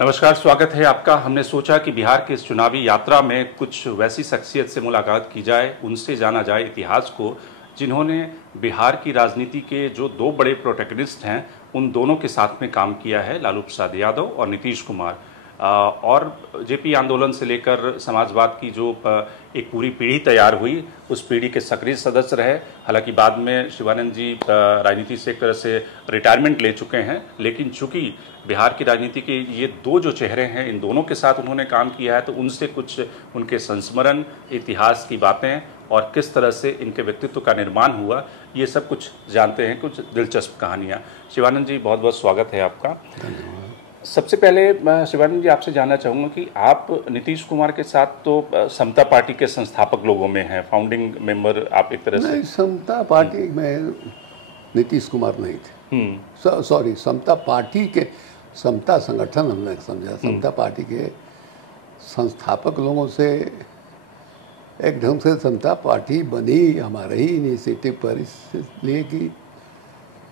नमस्कार, स्वागत है आपका। हमने सोचा कि बिहार की इस चुनावी यात्रा में कुछ वैसी शख्सियत से मुलाकात की जाए, उनसे जाना जाए इतिहास को, जिन्होंने बिहार की राजनीति के जो दो बड़े प्रोटैगनिस्ट हैं, उन दोनों के साथ में काम किया है, लालू प्रसाद यादव और नीतीश कुमार। और जेपी आंदोलन से लेकर समाजवाद की जो एक पूरी पीढ़ी तैयार हुई, उस पीढ़ी के सक्रिय सदस्य रहे। हालांकि बाद में शिवानंद जी राजनीति से एक तरह से रिटायरमेंट ले चुके हैं, लेकिन चूंकि बिहार की राजनीति के ये दो जो चेहरे हैं, इन दोनों के साथ उन्होंने काम किया है, तो उनसे कुछ उनके संस्मरण, इतिहास की बातें और किस तरह से इनके व्यक्तित्व का निर्माण हुआ, ये सब कुछ जानते हैं, कुछ दिलचस्प कहानियाँ। शिवानंद जी, बहुत बहुत स्वागत है आपका। सबसे पहले मैं शिवानंद जी आपसे जानना चाहूँगा कि आप नीतीश कुमार के साथ तो समता पार्टी के संस्थापक लोगों में हैं, फाउंडिंग मेंबर आप एक तरह से। नहीं, समता पार्टी में नीतीश कुमार नहीं थे। सॉरी, समता पार्टी के, समता संगठन हमने समझा, समता पार्टी के संस्थापक लोगों से एक ढंग से समता पार्टी बनी हमारे ही इनिशिएटिव पर, इसलिए कि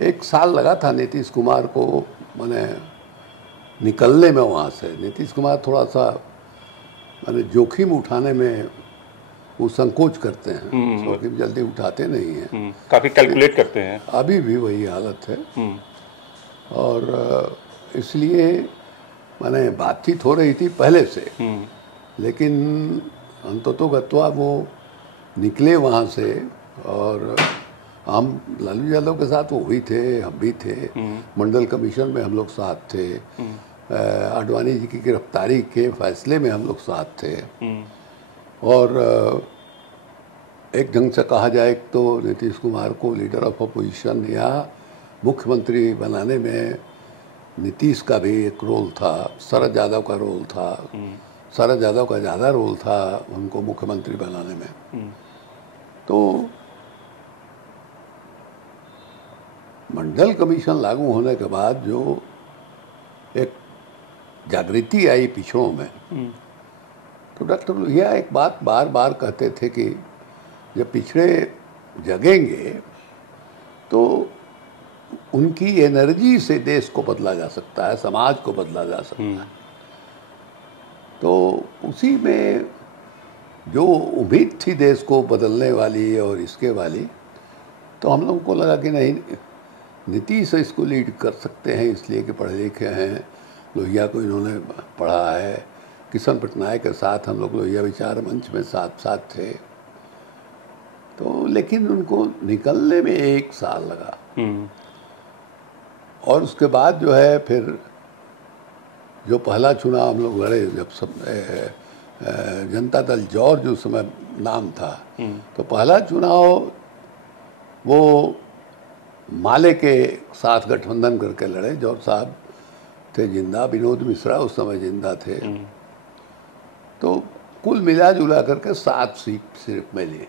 1 साल लगा था नीतीश कुमार को मैंने निकलने में वहाँ से। नीतीश कुमार थोड़ा सा मैंने जोखिम उठाने में वो संकोच करते हैं, जोखिम जल्दी उठाते नहीं हैं, काफ़ी कैलकुलेट करते हैं। अभी भी वही हालत है। और इसलिए मैंने बातचीत हो रही थी पहले से, लेकिन अंततोगत्वा वो निकले वहाँ से। और हम लालू यादव के साथ वो हुई थे, हम भी थे, मंडल कमीशन में हम लोग साथ थे, आडवाणी जी की गिरफ्तारी के फैसले में हम लोग साथ थे। और एक ढंग से कहा जाए तो नीतीश कुमार को लीडर ऑफ अपोजिशन या मुख्यमंत्री बनाने में नीतीश का भी एक रोल था, शरद यादव का रोल था। शरद यादव का ज़्यादा रोल था उनको मुख्यमंत्री बनाने में। तो मंडल कमीशन लागू होने के बाद जो एक जागृति आई पिछड़ों में, तो डॉक्टर लोहिया एक बात बार बार कहते थे कि जब पिछड़े जगेंगे तो उनकी एनर्जी से देश को बदला जा सकता है, समाज को बदला जा सकता है। तो उसी में जो उम्मीद थी देश को बदलने वाली और इसके वाली, तो हम लोगों को लगा कि नहीं, नीतीश इसको लीड कर सकते हैं, इसलिए कि पढ़े लिखे हैं, लोहिया को इन्होंने पढ़ा है। किशन पटनायक के साथ हम लोग लोहिया विचार मंच में साथ साथ थे। तो लेकिन उनको निकलने में 1 साल लगा। और उसके बाद जो है फिर जो पहला चुनाव हम लोग लड़े, जब सब जनता दल जॉर्ज उस समय नाम था, तो पहला चुनाव वो माले के साथ गठबंधन करके लड़े। जॉर्ज साहब थे जिंदा, विनोद मिश्रा उस समय जिंदा थे। तो कुल मिला जुला करके 7 सीट सिर्फ मिली।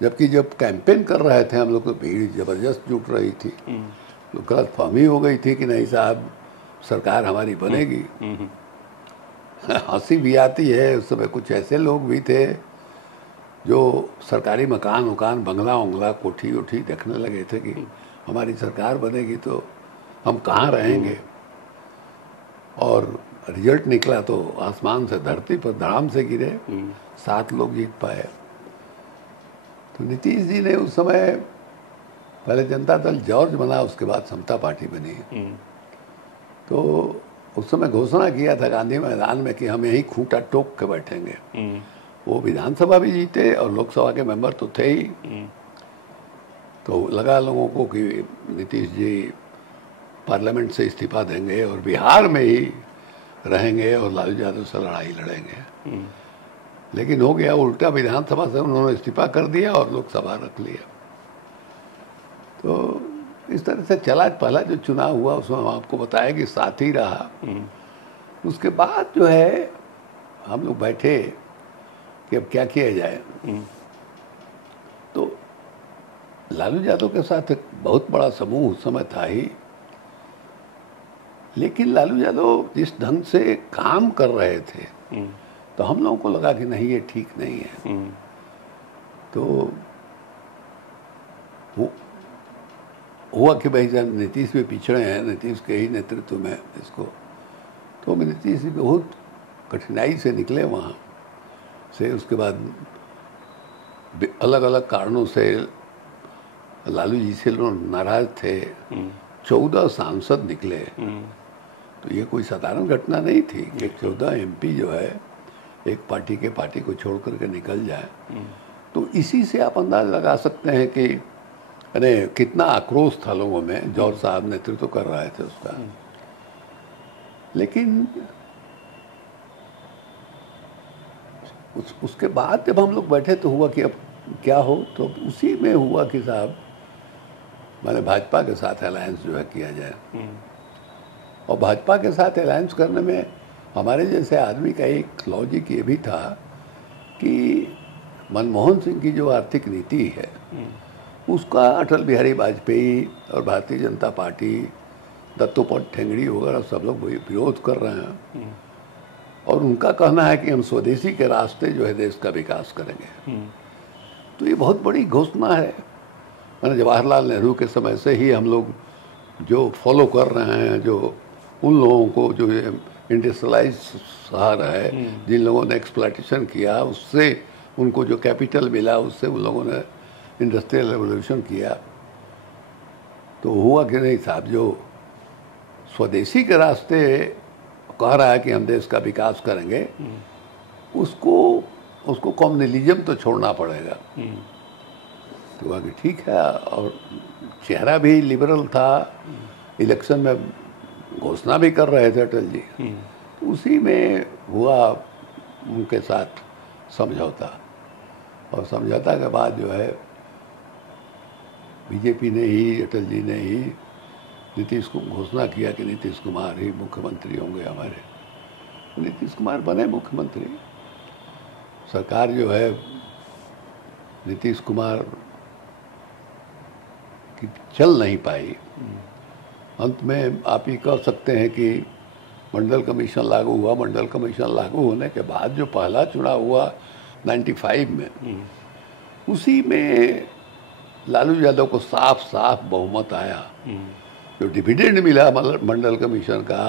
जबकि जब कैंपेन कर रहे थे हम लोग तो भीड़ जबरदस्त जुट रही थी। तो गलतफहमी हो गई थी कि नहीं साहब, सरकार हमारी बनेगी। हंसी भी आती है, उस समय कुछ ऐसे लोग भी थे जो सरकारी मकान उकान, बंगला उंगला, कोठी उठी देखने लगे थे कि हमारी सरकार बनेगी तो हम कहाँ रहेंगे। और रिजल्ट निकला तो आसमान से धरती पर धड़ाम से गिरे, 7 लोग जीत पाए। तो नीतीश जी ने उस समय पहले जनता दल जॉर्ज बना, उसके बाद समता पार्टी बनी। तो उस समय घोषणा किया था गांधी मैदान में कि हम यही खूंटा टोक के बैठेंगे। वो विधानसभा भी जीते और लोकसभा के मेंबर तो थे ही। तो लगा लोगों को कि नीतीश जी पार्लियामेंट से इस्तीफा देंगे और बिहार में ही रहेंगे और लालू यादव से लड़ाई लड़ेंगे। लेकिन हो गया उल्टा, विधानसभा से उन्होंने इस्तीफा कर दिया और लोकसभा रख लिया। तो इस तरह से चला। पहला जो चुनाव हुआ उसमें हम आपको बताया कि साथ ही रहा। उसके बाद जो है हम लोग बैठे कि अब क्या किया जाए। तो लालू यादव के साथ एक बहुत बड़ा समूह उस समय था ही, लेकिन लालू यादव जिस ढंग से काम कर रहे थे तो हम लोगों को लगा कि नहीं, ये ठीक नहीं है। तो हुआ कि भाई जब नीतीश भी पिछड़े हैं, नीतीश के ही नेतृत्व में इसको तो नीतीश जी बहुत कठिनाई से निकले वहाँ से। उसके बाद अलग अलग कारणों से लालू जी से लोग नाराज थे। 14 सांसद निकले। तो ये कोई साधारण घटना नहीं थी कि 14 MP जो है एक पार्टी को छोड़ करके निकल जाए। तो इसी से आप अंदाज लगा सकते हैं कि अरे कितना आक्रोश था लोगों में। जौहर साहब नेतृत्व कर रहे थे उसका। लेकिन उसके बाद जब हम लोग बैठे तो हुआ कि अब क्या हो, तो उसी में हुआ कि साहब मैंने भाजपा के साथ अलायंस जो है किया जाए। और भाजपा के साथ अलायंस करने में हमारे जैसे आदमी का एक लॉजिक ये भी था कि मनमोहन सिंह की जो आर्थिक नीति है उसका अटल बिहारी वाजपेयी और भारतीय जनता पार्टी, दत्तोपंत ठेंगड़ी वगैरह सब लोग विरोध कर रहे हैं। और उनका कहना है कि हम स्वदेशी के रास्ते जो है देश का विकास करेंगे। तो ये बहुत बड़ी घोषणा है। मैंने जवाहरलाल नेहरू के समय से ही हम लोग जो फॉलो कर रहे हैं, जो उन लोगों को जो इंडस्ट्रियलाइज शहर है, जिन लोगों ने एक्सप्लॉयटेशन किया उससे उनको जो कैपिटल मिला उससे उन लोगों ने इंडस्ट्रियल रेवोल्यूशन किया। तो हुआ कि नहीं साहब, जो स्वदेशी के रास्ते कह रहा है कि हम देश का विकास करेंगे, उसको कम्युनलिज्म तो छोड़ना पड़ेगा। तो कहा कि ठीक है। और चेहरा भी लिबरल था। इलेक्शन में घोषणा भी कर रहे थे अटल जी। तो उसी में हुआ उनके साथ समझौता। और समझौता के बाद जो है बीजेपी ने ही, अटल जी ने ही नीतीश को घोषणा किया कि नीतीश कुमार ही मुख्यमंत्री होंगे हमारे। तो नीतीश कुमार बने मुख्यमंत्री। सरकार जो है नीतीश कुमार की चल नहीं पाई। अंत में आप ये कह सकते हैं कि मंडल कमीशन लागू हुआ। मंडल कमीशन लागू होने के बाद जो पहला चुनाव हुआ 95 में, उसी में लालू यादव को साफ साफ बहुमत आया। जो डिविडेंड मिला मंडल कमीशन का,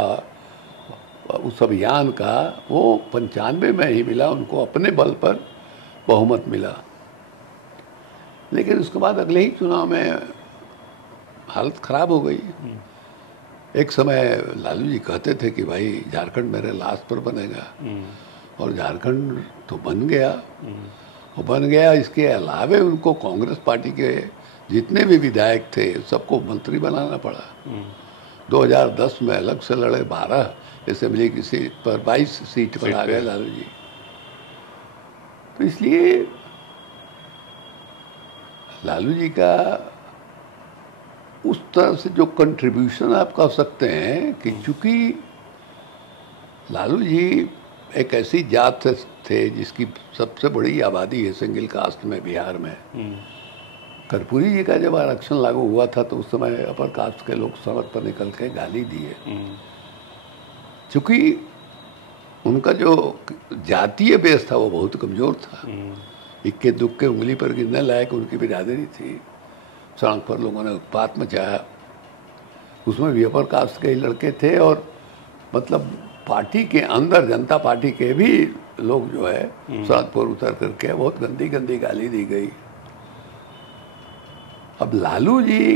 उस अभियान का, वो 95 में ही मिला। उनको अपने बल पर बहुमत मिला। लेकिन उसके बाद अगले ही चुनाव में हालत खराब हो गई। एक समय लालू जी कहते थे कि भाई झारखंड मेरे लाश पर बनेगा। और झारखंड तो बन गया। और बन गया, इसके अलावे उनको कांग्रेस पार्टी के जितने भी विधायक थे सबको मंत्री बनाना पड़ा। 2010 में अलग से लड़े, 12 असेंबली की सीट पर 22 सीट पर आ गए लालू जी। तो इसलिए लालू जी का उस तरह से जो कंट्रीब्यूशन आप कह सकते हैं कि चूंकि लालू जी एक ऐसी जात से थे जिसकी सबसे बड़ी आबादी है सिंगल कास्ट में बिहार में। कर्पूरी जी का जब आरक्षण लागू हुआ था तो उस समय अपर कास्ट के लोग सड़क पर निकल के गाली दिए। चूंकि उनका जो जातीय बेस था वो बहुत कमजोर था। इक्के दुक्के उंगली पर गिरने लायक उनकी बिरादरी थी। सड़क पर लोगों ने उत्पात मचाया। उसमें भी अपर कास्ट के ही लड़के थे। और मतलब पार्टी के अंदर जनता पार्टी के भी लोग जो है सड़क पर उतर करके बहुत गंदी गंदी गाली दी गई। अब लालू जी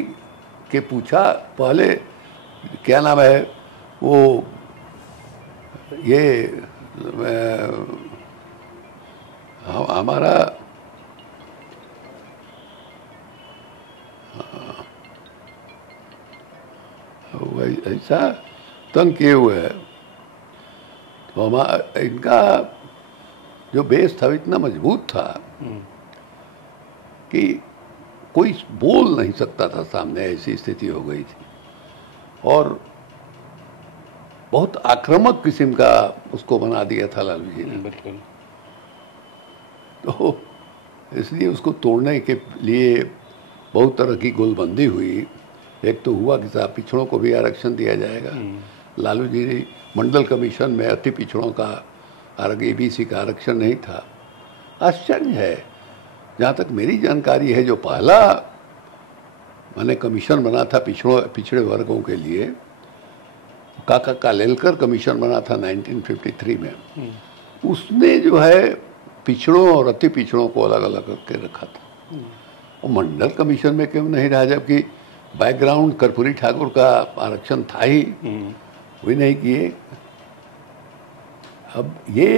के पूछा पहले क्या नाम है वो, ये हमारा ऐसा तंग किए हुए है। तो हमारा इनका जो बेस था इतना मजबूत था कि कोई बोल नहीं सकता था सामने, ऐसी स्थिति हो गई थी। और बहुत आक्रामक किस्म का उसको बना दिया था लालू जी ने। बिल्कुल। तो इसलिए उसको तोड़ने के लिए बहुत तरह की गोलबंदी हुई। एक तो हुआ कि साहब पिछड़ों को भी आरक्षण दिया जाएगा। लालू जी ने मंडल कमीशन में अति पिछड़ों का ABC का आरक्षण नहीं था। आश्चर्य है, जहाँ तक मेरी जानकारी है, जो पहला मैंने कमीशन बना था पिछड़े वर्गों के लिए, काका कालेलकर कमीशन बना था 1953 में, उसने जो है पिछड़ों और अति पिछड़ों को अलग अलग करके रखा था। और मंडल कमीशन में क्यों नहीं रहा, जबकि बैकग्राउंड कर्पूरी ठाकुर का आरक्षण था ही, भी नहीं किए। अब ये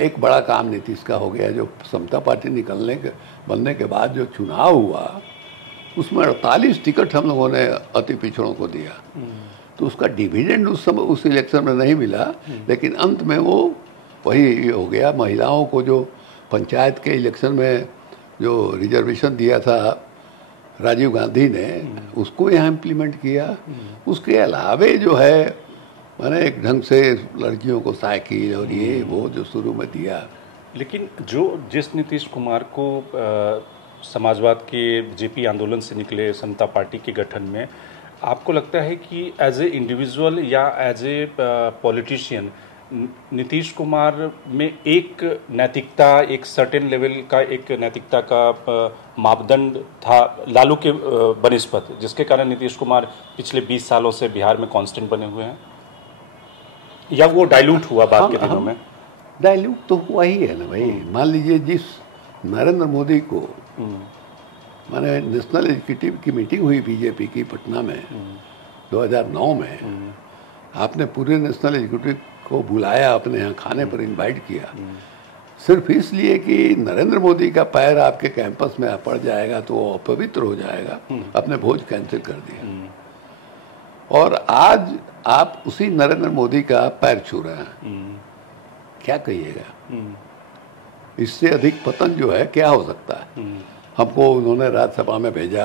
एक बड़ा काम नीतीश का हो गया, जो समता पार्टी बनने के बाद जो चुनाव हुआ उसमें 48 टिकट हम लोगों ने अति पिछड़ों को दिया। तो उसका डिविडेंड उस समय उस इलेक्शन में नहीं मिला, लेकिन अंत में वो वही हो गया। महिलाओं को जो पंचायत के इलेक्शन में जो रिजर्वेशन दिया था राजीव गांधी ने, उसको यहाँ इम्प्लीमेंट किया। उसके अलावे जो है मैंने एक ढंग से लड़कियों को साइकिल और ये वो जो शुरू में दिया। लेकिन जिस नीतीश कुमार को समाजवाद के जेपी आंदोलन से निकले समता पार्टी के गठन में, आपको लगता है कि एज ए इंडिविजुअल या as a politician Nitish Kumar में एक नैतिकता, एक सर्टेन लेवल का एक नैतिकता का मापदंड था लालू के बनिस्पत, जिसके कारण नीतीश कुमार पिछले 20 सालों से बिहार में कांस्टेंट बने हुए हैं, या वो डाइल्यूट हुआ बाद के दिनों में? डाइल्यूट तो हुआ ही है ना भाई। मान लीजिए जिस नरेंद्र मोदी को माने नेशनल एग्जीक्यूटिव की मीटिंग हुई बीजेपी की पटना में 2009 में, आपने पूरे नेशनल एग्जीक्यूटिव को बुलाया, अपने यहाँ खाने पर इनवाइट किया, सिर्फ इसलिए कि नरेंद्र मोदी का पैर आपके कैंपस में पड़ जाएगा तो वो अपवित्र हो जाएगा, अपने भोज कैंसिल कर दिया। और आज आप उसी नरेंद्र मोदी का पैर छू रहे हैं, क्या कहिएगा? इससे अधिक पतन जो है क्या हो सकता है? हमको उन्होंने राज्यसभा में भेजा,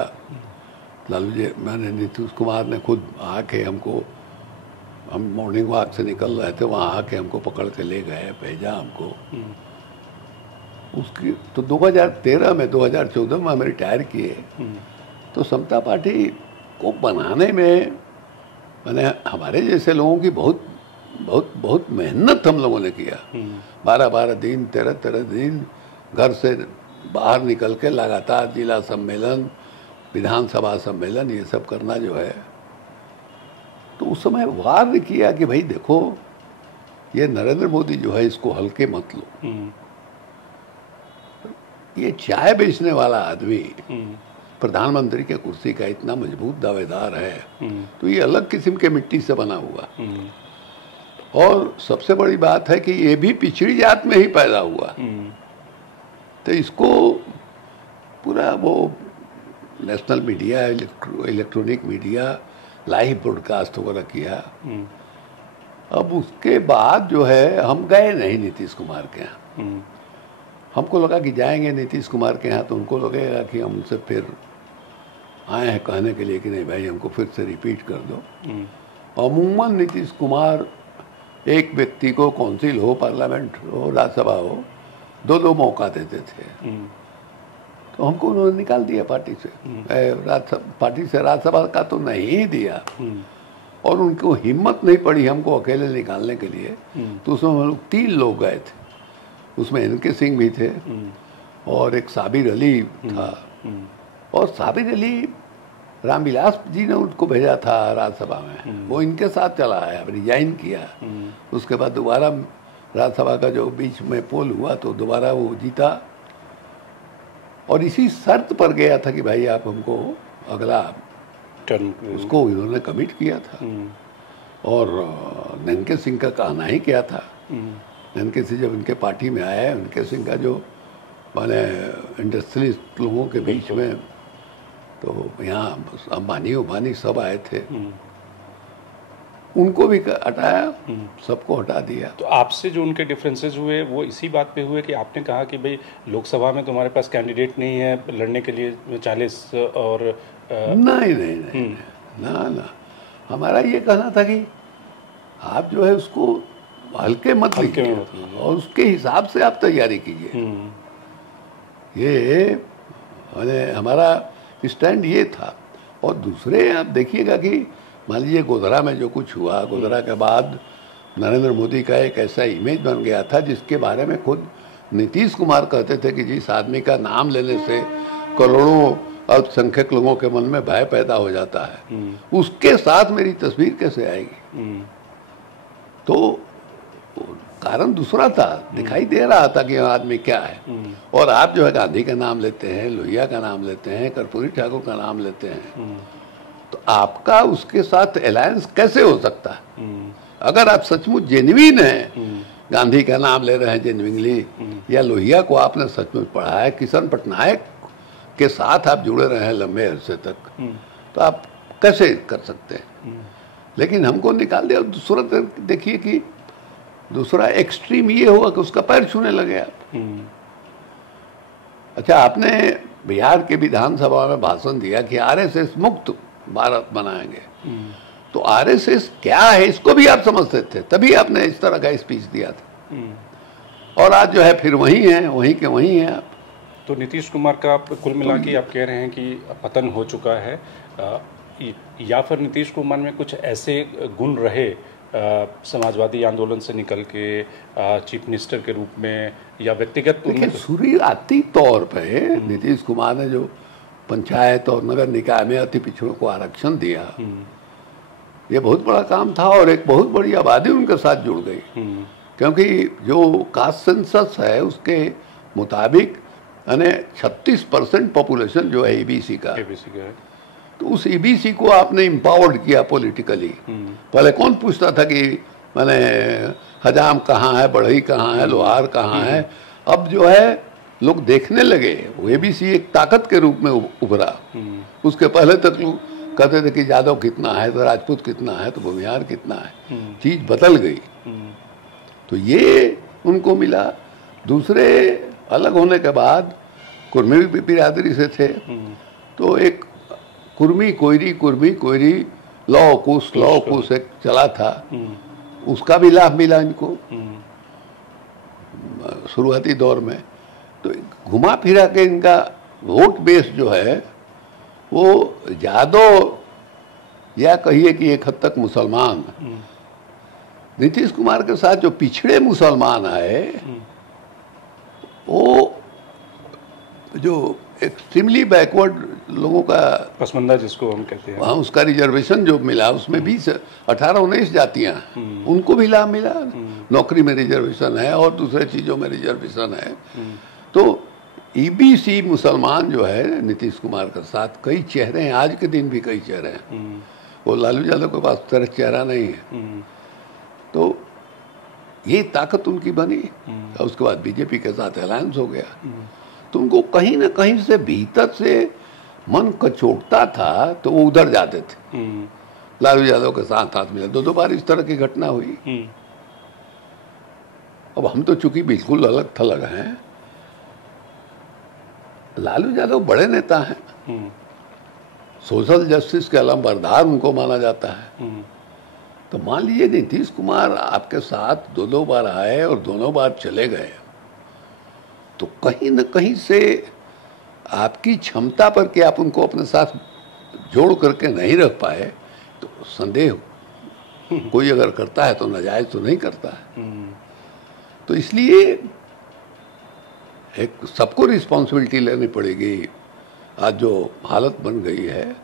लालू जी, मैंने नीतीश कुमार ने खुद आके हमको, हम मॉर्निंग वॉक से निकल रहे थे, वहाँ आके हमको पकड़ के ले गए, भेजा हमको। उसकी तो 2013 में 2014 में हम रिटायर किए। तो समता पार्टी को बनाने में मैंने हमारे जैसे लोगों की बहुत बहुत बहुत मेहनत हम लोगों ने किया। 12-12 दिन 13-13 दिन घर से बाहर निकल के लगातार जिला सम्मेलन, विधानसभा सम्मेलन, ये सब करना जो है। तो उस समय वार्न किया कि भाई देखो, ये नरेंद्र मोदी जो है इसको हल्के मत लो। ये चाय बेचने वाला आदमी प्रधानमंत्री के कुर्सी का इतना मजबूत दावेदार है, तो ये अलग किस्म के मिट्टी से बना हुआ। और सबसे बड़ी बात है कि ये भी पिछड़ी जात में ही पैदा हुआ। तो इसको पूरा वो national media, electronic media, live broadcast वगैरह किया। अब उसके बाद जो है हम गए नहीं नीतीश कुमार के यहाँ। हमको लगा कि जाएंगे नीतीश कुमार के यहाँ तो उनको लगेगा कि हम उनसे फिर आए हैं कहने के लिए कि नहीं भाई हमको फिर से रिपीट कर दो। अमूमन नीतीश कुमार एक व्यक्ति को, काउंसिल हो, पार्लियामेंट हो, राज्यसभा हो, 2-2 मौका देते थे। तो हमको उन्होंने निकाल दिया पार्टी से। पार्टी से राज्यसभा का तो नहीं दिया, और उनको हिम्मत नहीं पड़ी हमको अकेले निकालने के लिए। तो उसमें हम लोग 3 लोग गए थे, उसमें एनके सिंह भी थे और एक साबिर अली था। और साबिर अली रामविलास जी ने उनको भेजा था राज्यसभा में, वो इनके साथ चला आया, रिजाइन किया। उसके बाद दोबारा राज्यसभा का जो बीच में पोल हुआ तो दोबारा वो जीता, और इसी शर्त पर गया था कि भाई आप हमको अगला टर्न, उसको उन्होंने कमिट किया था। और एनके सिंह का कहना ही क्या था। एनके सिंह जब इनके पार्टी में आया, एनके सिंह का जो माने इंडस्ट्रियलिस्ट लोगों के बीच में, तो यहाँ अंबानी सब आए थे, उनको भी हटाया, सबको हटा दिया। तो आपसे जो उनके डिफरेंसेस हुए वो इसी बात पे हुए कि आपने कहा कि भाई लोकसभा में तुम्हारे पास कैंडिडेट नहीं है लड़ने के लिए 40 और नहीं ना, हमारा ये कहना था कि आप जो है उसको हल्के मत लीजिए और उसके हिसाब से आप तैयारी कीजिए। ये हमारा स्टैंड ये था। और दूसरे आप देखिएगा कि मान लीजिए गोधरा में जो कुछ हुआ, गोधरा के बाद नरेंद्र मोदी का एक ऐसा इमेज बन गया था जिसके बारे में खुद नीतीश कुमार कहते थे कि जिस आदमी का नाम लेने से करोड़ों अल्पसंख्यक लोगों के मन में भय पैदा हो जाता है, उसके साथ मेरी तस्वीर कैसे आएगी? तो कारण दूसरा था, दिखाई दे रहा था कि यह आदमी क्या है। और आप जो है गांधी का नाम लेते हैं, लोहिया का नाम लेते हैं, कर्पूरी ठाकुर का नाम लेते हैं, तो आपका उसके साथ अलायंस कैसे हो सकता है? अगर आप सचमुच जेन्युइन हैं, गांधी का नाम ले रहे हैं जेन्युइनली, या लोहिया को आपने सचमुच पढ़ा है, किशन पटनायक के साथ आप जुड़े रहे हैं लंबे अरसे तक, तो आप कैसे कर सकते हैं? लेकिन हमको निकाल दिया। दूसरा देखिए कि दूसरा एक्सट्रीम ये हुआ कि उसका पैर छूने लगे आप। अच्छा, आपने बिहार के विधानसभा में भाषण दिया कि आरएसएस मुक्त भारत बनाएंगे, तो आरएसएस क्या है इसको भी आप समझते थे, तभी आपने इस तरह का स्पीच दिया था। और आज जो है फिर वही है, वही के वही हैं आप। तो नीतीश कुमार का आप कुल मिला के आप कह रहे हैं कि पतन हो चुका है, या फिर नीतीश कुमार में कुछ ऐसे गुण रहे समाजवादी आंदोलन से निकल के चीफ मिनिस्टर के रूप में, या व्यक्तिगत? देखिए, शुरुआती तौर पे नीतीश कुमार ने जो पंचायत और नगर निकाय में अति पिछड़ों को आरक्षण दिया, ये बहुत बड़ा काम था और एक बहुत बड़ी आबादी उनके साथ जुड़ गई। क्योंकि जो कास्ट सेंसस है उसके मुताबिक 36% पॉपुलेशन जो है ईबीसी का है, तो उस ईबीसी को आपने एम्पावर्ड किया पॉलिटिकली। पहले कौन पूछता था कि मैंने हजाम कहाँ है, बढ़ई कहाँ है, लोहार कहाँ है? अब जो है लोग देखने लगे, वो ईबीसी एक ताकत के रूप में उभरा। उसके पहले तक लोग कहते थे कि यादव कितना है, तो राजपूत कितना है, तो भूमिहार कितना है। चीज बदल गई, तो ये उनको मिला। दूसरे अलग होने के बाद कुर्मी भी बिरादरी से थे, तो एक कुर्मी कोयरी लौ कुश एक चला था, उसका भी लाभ मिला इनको शुरुआती दौर में। तो घुमा फिरा के इनका वोट बेस जो है वो यादव या कहिए कि एक हद तक मुसलमान, नीतीश कुमार के साथ जो पिछड़े मुसलमान आए, वो जो एक्सट्रीमली बैकवर्ड लोगों का पसमंदा जिसको हम कहते हैं, वहाँ उसका रिजर्वेशन जो मिला, उसमें 18-19 जातियां, उनको भी लाभ मिला। नौकरी में रिजर्वेशन है और दूसरे चीज़ों में रिजर्वेशन है। तो ईबीसी मुसलमान जो है नीतीश कुमार के साथ कई चेहरे हैं, आज के दिन भी कई चेहरे हैं। वो लालू यादव के पास तरह चेहरा नहीं है। तो ये ताकत उनकी बनी और उसके बाद बीजेपी के साथ अलायंस हो गया। तो उनको कहीं ना कहीं से भीतर से मन कचोटता था, तो वो उधर जाते थे। लालू यादव के साथ हाथ मिला, दो बार इस तरह की घटना हुई। अब हम तो चूंकि बिल्कुल अलग थलग हैं, लालू यादव बड़े नेता हैं, सोशल जस्टिस के अलंबरदार उनको माना जाता है। तो मान लीजिए नीतीश कुमार आपके साथ दो बार आए और दोनों बार चले गए, तो कहीं न कहीं से आपकी क्षमता पर कि आप उनको अपने साथ जोड़ करके नहीं रख पाए, तो संदेह कोई अगर करता है तो नाजायज तो नहीं करता है। तो इसलिए एक सबको रिस्पॉन्सिबिलिटी लेनी पड़ेगी। आज जो हालत बन गई है,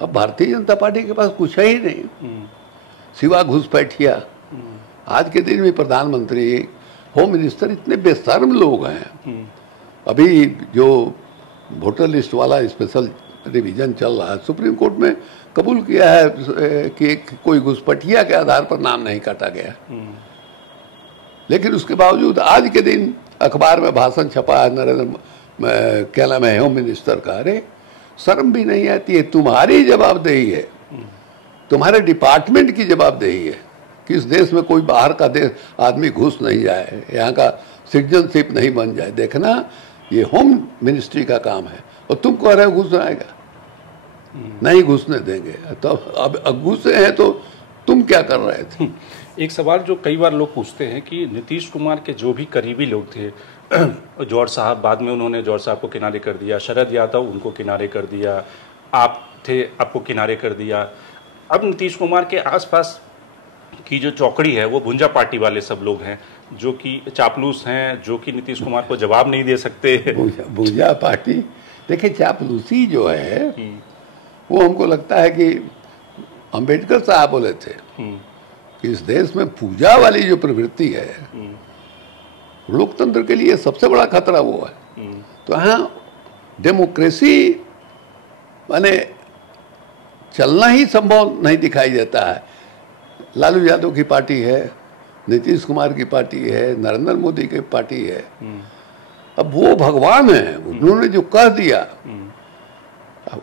अब भारतीय जनता पार्टी के पास कुछ है ही नहीं सिवा घुसपैठिया। आज के दिन में प्रधानमंत्री, होम मिनिस्टर इतने बेशर्म लोग हैं। अभी जो वोटर लिस्ट वाला स्पेशल रिवीजन चल रहा है, सुप्रीम कोर्ट में कबूल किया है कि कोई घुसपैठिया के आधार पर नाम नहीं काटा गया। लेकिन उसके बावजूद आज के दिन अखबार में भाषण छपा है नरेंद्र क्या नाम है होम मिनिस्टर का। अरे शर्म भी नहीं आती है? तुम्हारी जवाबदेही है, तुम्हारे डिपार्टमेंट की जवाबदेही है कि इस देश में कोई बाहर का देश आदमी घुस नहीं जाए, यहाँ का सिटीजनशिप नहीं बन जाए। देखना, ये होम मिनिस्ट्री का काम है और तुम कह रहे हो घुस आएगा, नहीं घुसने देंगे। तो अब घुसे हैं तो तुम क्या कर रहे थे? एक सवाल जो कई बार लोग पूछते हैं कि नीतीश कुमार के जो भी करीबी लोग थे, जॉर्ज साहब, बाद में उन्होंने जॉर्ज साहब को किनारे कर दिया, शरद यादव उनको किनारे कर दिया, आप थे आपको किनारे कर दिया। अब नीतीश कुमार के आसपास की जो चौकड़ी है वो भुंजा पार्टी वाले सब लोग हैं जो कि चापलूस हैं, जो कि नीतीश कुमार को जवाब नहीं दे सकते। भुंजा पार्टी देखिए, चापलूसी जो है वो हमको लगता है कि अंबेडकर साहब बोले थे कि इस देश में पूजा वाली जो प्रवृत्ति है लोकतंत्र के लिए सबसे बड़ा खतरा वो है। तो यहाँ डेमोक्रेसी माने चलना ही संभव नहीं दिखाई देता है। लालू यादव की पार्टी है, नीतीश कुमार की पार्टी है, नरेंद्र मोदी की पार्टी है। अब वो भगवान है, उन्होंने जो कह दिया,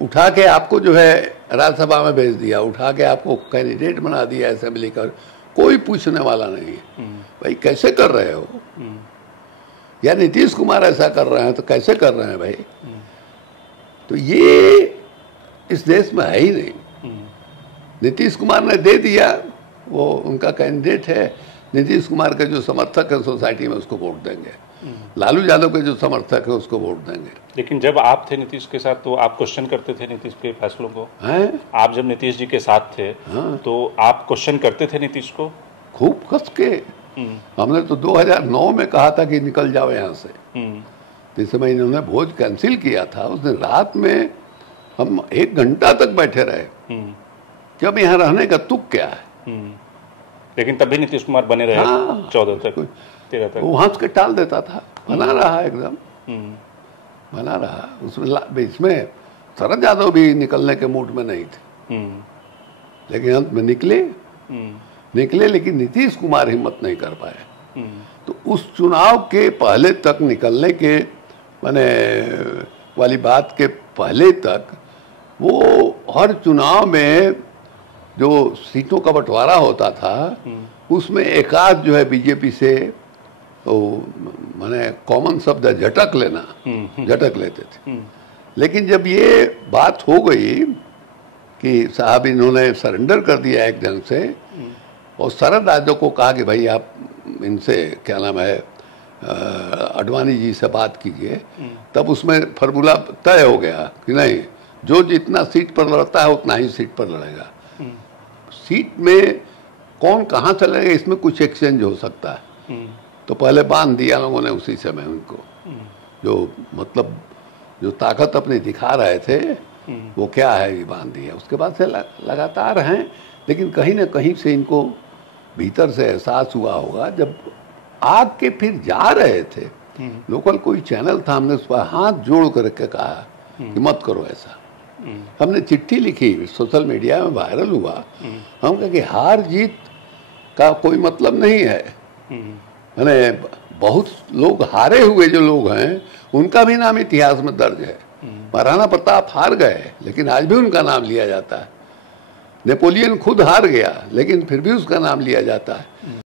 उठा के आपको जो है राज्यसभा में भेज दिया, उठा के आपको कैंडिडेट बना दिया असेंबली का, कोई पूछने वाला नहीं है भाई कैसे कर रहे हो, या नीतीश कुमार ऐसा कर रहे हैं तो कैसे कर रहे हैं भाई। तो ये इस देश में है ही नहीं। नीतीश कुमार ने दे दिया, वो उनका कैंडिडेट है, नीतीश कुमार के जो समर्थक है सोसाइटी में उसको वोट देंगे, लालू यादव के जो समर्थक है उसको वोट देंगे। लेकिन जब आप थे नीतीश के साथ तो आप क्वेश्चन करते थे नीतीश के फैसलों को हैं? आप जब नीतीश जी के साथ थे तो आप क्वेश्चन करते थे नीतीश को खूब कस के। हमने तो 2009 में कहा था कि निकल जाओ यहाँ से। जिस समय इन्होंने भोज कैंसिल किया था उस दिन रात में हम 1 घंटा तक बैठे रहे कि अब यहाँ रहने का तुक क्या है। लेकिन तब भी नीतीश कुमार बने रहे 14 तक 13 तक। वो हंस के टाल देता था, बना रहा एकदम बना रहा। उसमें इसमें शरद यादव भी निकलने के मूड में नहीं थे, लेकिन अंत में निकले लेकिन नीतीश कुमार हिम्मत नहीं कर पाए। तो उस चुनाव के पहले तक निकलने के माने वाली बात के पहले तक वो हर चुनाव में जो सीटों का बंटवारा होता था उसमें एकाध जो है बीजेपी से माने कॉमन शब्द है झटक लेते थे। लेकिन जब ये बात हो गई कि साहब इन्होंने सरेंडर कर दिया एक ढंग से, और शरद यादव को कहा कि भाई आप इनसे क्या नाम है अडवाणी जी से बात कीजिए, तब उसमें फार्मूला तय हो गया कि नहीं, जो जितना सीट पर लड़ता है उतना ही सीट पर लड़ेगा। सीट में कौन कहाँ से लड़ेगा इसमें कुछ एक्सचेंज हो सकता है। तो पहले बांध दिया लोगों ने उसी समय उनको, जो मतलब जो ताकत अपनी दिखा रहे थे वो क्या है ये बांध दिया। उसके बाद से लगातार हैं, लेकिन कहीं ना कहीं से इनको भीतर से एहसास हुआ होगा। जब आग के फिर जा रहे थे, लोकल कोई चैनल था, हमने उस पर हाथ जोड़ करके कहा कि मत करो ऐसा। हमने चिट्ठी लिखी, सोशल मीडिया में वायरल हुआ। हम कहे कि हार जीत का कोई मतलब नहीं है, मैंने बहुत लोग हारे हुए जो लोग हैं उनका भी नाम इतिहास में दर्ज है। महाराणा प्रताप हार गए लेकिन आज भी उनका नाम लिया जाता है। नेपोलियन खुद हार गया लेकिन फिर भी उसका नाम लिया जाता है।